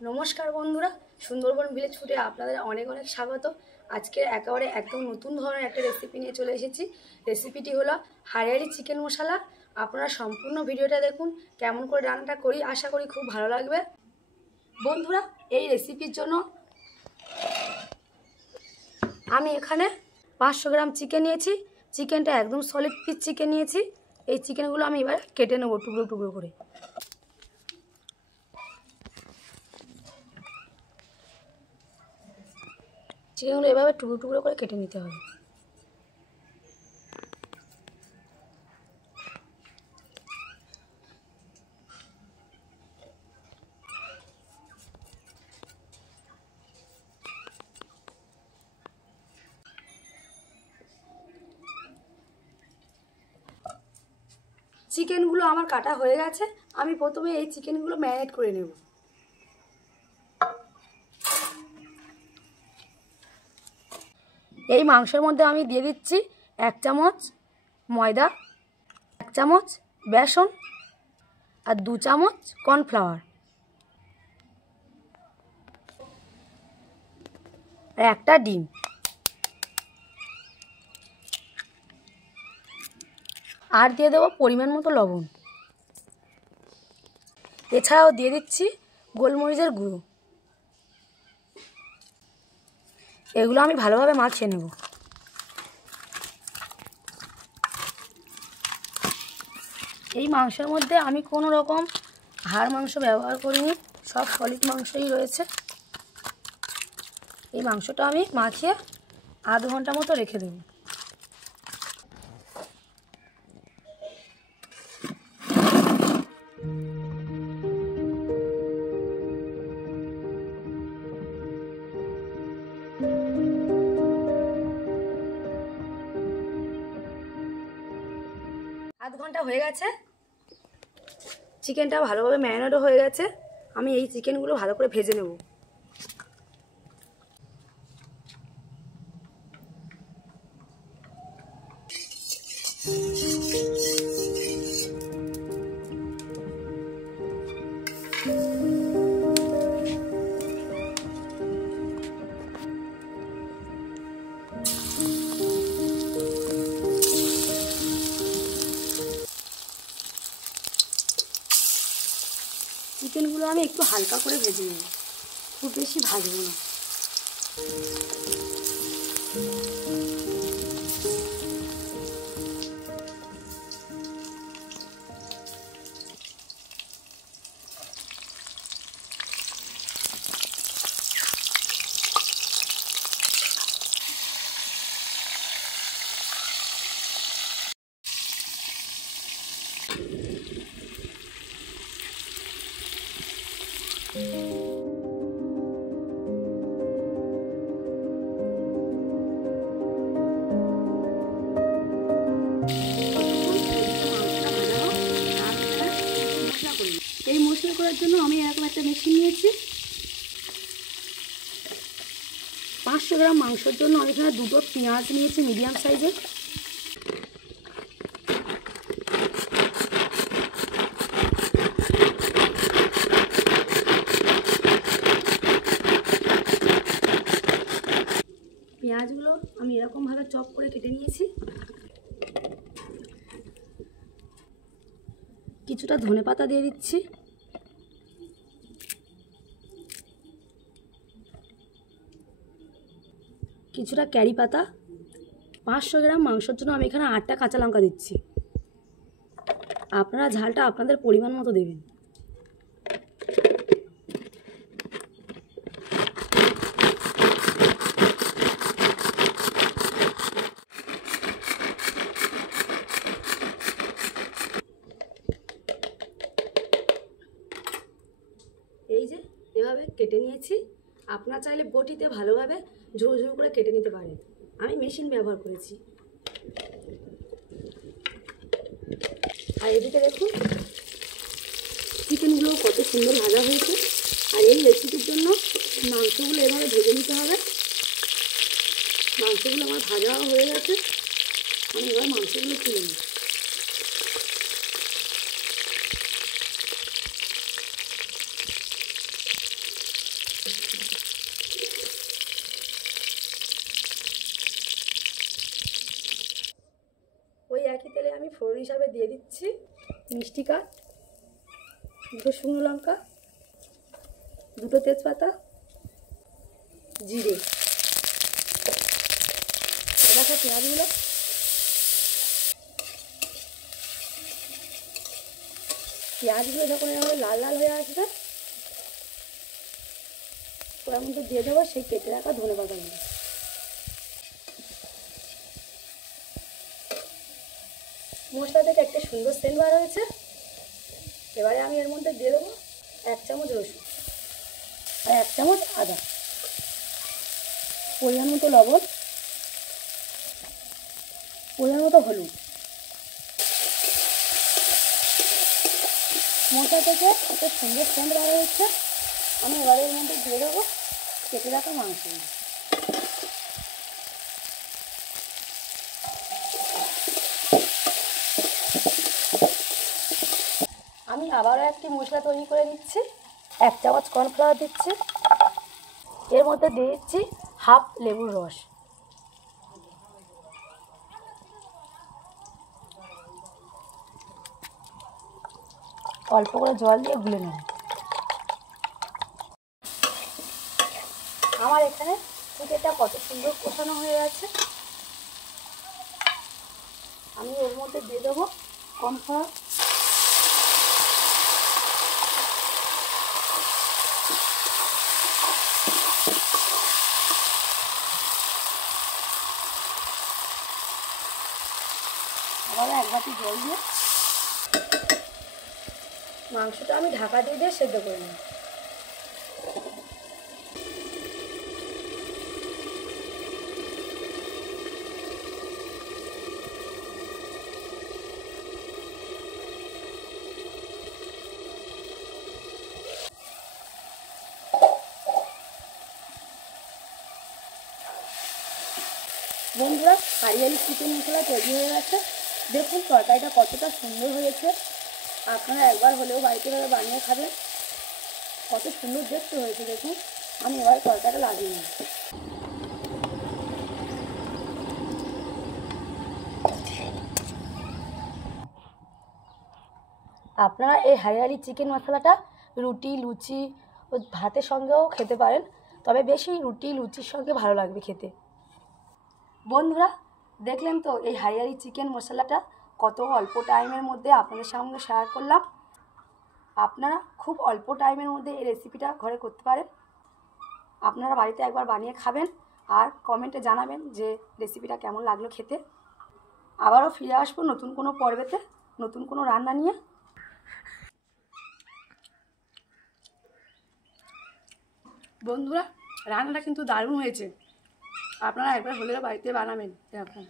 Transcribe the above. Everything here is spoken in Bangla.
নমস্কার বন্ধুরা, সুন্দরবন ভিলেজ ফুডে আপনাদের অনেক অনেক স্বাগত। আজকে একেবারে একদম নতুন ধরনের একটা রেসিপি নিয়ে চলে এসেছি। রেসিপিটি হলো হারিয়ালি চিকেন মশলা। আপনারা সম্পূর্ণ ভিডিওটা দেখুন, কেমন করে রান্নাটা করি। আশা করি খুব ভালো লাগবে। বন্ধুরা, এই রেসিপির জন্য আমি এখানে 500 গ্রাম চিকেন নিয়েছি। চিকেনটা একদম সলিড পিস চিকেন নিয়েছি। এই চিকেনগুলো আমি এবার কেটে নেবো টুকরো টুকরো করে। চিকেনগুলো এভাবে টুকরো টুকরো করে কেটে নিতে হবে। চিকেনগুলো আমার কাটা হয়ে গেছে। আমি প্রথমে এই চিকেনগুলো ম্যারিনেট করে নেব। এই মাংসের মধ্যে আমি দিয়ে দিচ্ছি 1 চামচ ময়দা, 1 চামচ বেসন আর 2 চামচ কর্নফ্লাওয়ার আর একটা ডিম। আর দিয়ে দেবো পরিমাণ মতো লবণ। এছাড়াও দিয়ে দিচ্ছি গোলমরিচের গুঁড়ো। এগুলো আমি ভালোভাবে মাখিয়ে নেব। এই মাংসের মধ্যে আমি কোনো রকম হাড় মাংস ব্যবহার করিনি, সব সলিড মাংসই রয়েছে। এই মাংসটা আমি মাখিয়ে আধ ঘন্টা মতো রেখে দেব। আধ ঘন্টা হয়ে গেছে। চিকেনটা ভালোভাবে ম্যারিনেটও হয়ে গেছে। আমি এই চিকেনগুলো ভালো করে ভেজে নেব। চিকেনগুলো আমি একটু হালকা করে ভেজে নেব, খুব বেশি ভাজবো না। এই মশলা করার জন্য আমি এরকম একটা মেশিন নিয়েছি। 500 গ্রাম মাংসের জন্য আমি এখানে 2টো পেঁয়াজ নিয়েছি মিডিয়াম সাইজের। পেঁয়াজগুলো আমি এরকমভাবে চপ করে কেটে নিয়েছি। কিছুটা ধনেপাতা দিয়ে দিচ্ছি। কিছুটা ক্যারি পাতা। 500 গ্রাম মাংসের জন্য আমি এখানে 8টা কাঁচা লঙ্কা দিচ্ছি। আপনারা ঝালটা আপনাদের পরিমাণ মতো দেবেন। এই যে এভাবে কেটে নিয়েছি। আপনারা চাইলে বটিতে ভালোভাবে ঝুরো ঝুরো করে কেটে নিতে পারেন। আমি মেশিন ব্যবহার করেছি। আর এদিকে দেখুন চিকেনগুলো কত সুন্দর ভাজা হয়েছে। আর এই রেসিপির জন্য মাংসগুলো এভাবে ভেজে নিতে হবে। মাংসগুলো আমার ভাজা হয়ে গেছে। আমি এবার মাংসগুলো তুলে নিই। ওই একই তেলে আমি ফোড়ন হিসাবে দিয়ে দিচ্ছি মিষ্টি কাঠ, 2 শুকনো লঙ্কা, 2 তেজপাতা, জিরে। দেখো পেঁয়াজগুলো যখন এভাবে লাল লাল হয়ে আসবে ওর মধ্যে দিয়ে দেবো সেই কেটে রাখা ধনেপাতাগুলো। মশলা থেকে একটা সুন্দর সেন্ট বার হয়েছে। এবারে আমি এর মধ্যে দিয়ে দেবো 1 চামচ রসুন আর 1 চামচ আদা, পরিমাণ মতো লবণ, পরিমাণ মতো হলুদ। মশলা থেকে একটা সুন্দর সেন্ট বার হচ্ছে। আমি এবারে এর মধ্যে দিয়ে দেবো কেটে রাখা মাংসগুলো। আমি আবারও একটি মশলা তৈরি করে দিচ্ছি। 1 চামচ কর্নফ্লাওয়ার দিচ্ছি, এর মধ্যে দিয়ে দিচ্ছি হাফ লেবুর রস, অল্প করে জল দিয়ে গুলে নেব। আমার এখানে চিকেনটা কত সুন্দর কষানো হয়ে আছে। আমি এর মধ্যে দিয়ে দেবো কর্নফ্লাওয়ার, আবার 1 বাটি জল দিয়ে মাংসটা আমি ঢাকা দিয়ে সেদ্ধ করে নেব। বন্ধুরা, হারিয়ালি চিকেন মশলা তৈরি হয়ে গেছে। দেখুন তরকারিটা কতটা সুন্দর হয়েছে। আপনারা একবার হলেও বাড়িতে ভাবে বানিয়ে খাবেন। কত সুন্দর দেখতে হয়েছে দেখুন। আমি এবার তরকারিটা লাগিয়ে নিই। আপনারা এই হারিয়ালি চিকেন মশলাটা রুটি, লুচি ও ভাতের সঙ্গেও খেতে পারেন, তবে বেশি রুটি লুচির সঙ্গে ভালো লাগবে খেতে। বন্ধুরা, দেখলেন তো এই হারিয়ালি চিকেন মশলাটা কত অল্প টাইমের মধ্যে আপনাদের সঙ্গে শেয়ার করলাম। আপনারা খুব অল্প টাইমের মধ্যে এই রেসিপিটা ঘরে করতে পারেন। আপনারা বাড়িতে একবার বানিয়ে খাবেন আর কমেন্টে জানাবেন যে রেসিপিটা কেমন লাগলো খেতে। আবারও ফিরে আসবো নতুন কোনো পর্বেতে, নতুন কোনো রান্না নিয়ে। বন্ধুরা, রান্নাটা কিন্তু দারুণ হয়েছে। আপনারা একবার হলেও বাড়িতে বানাবেন এরকম।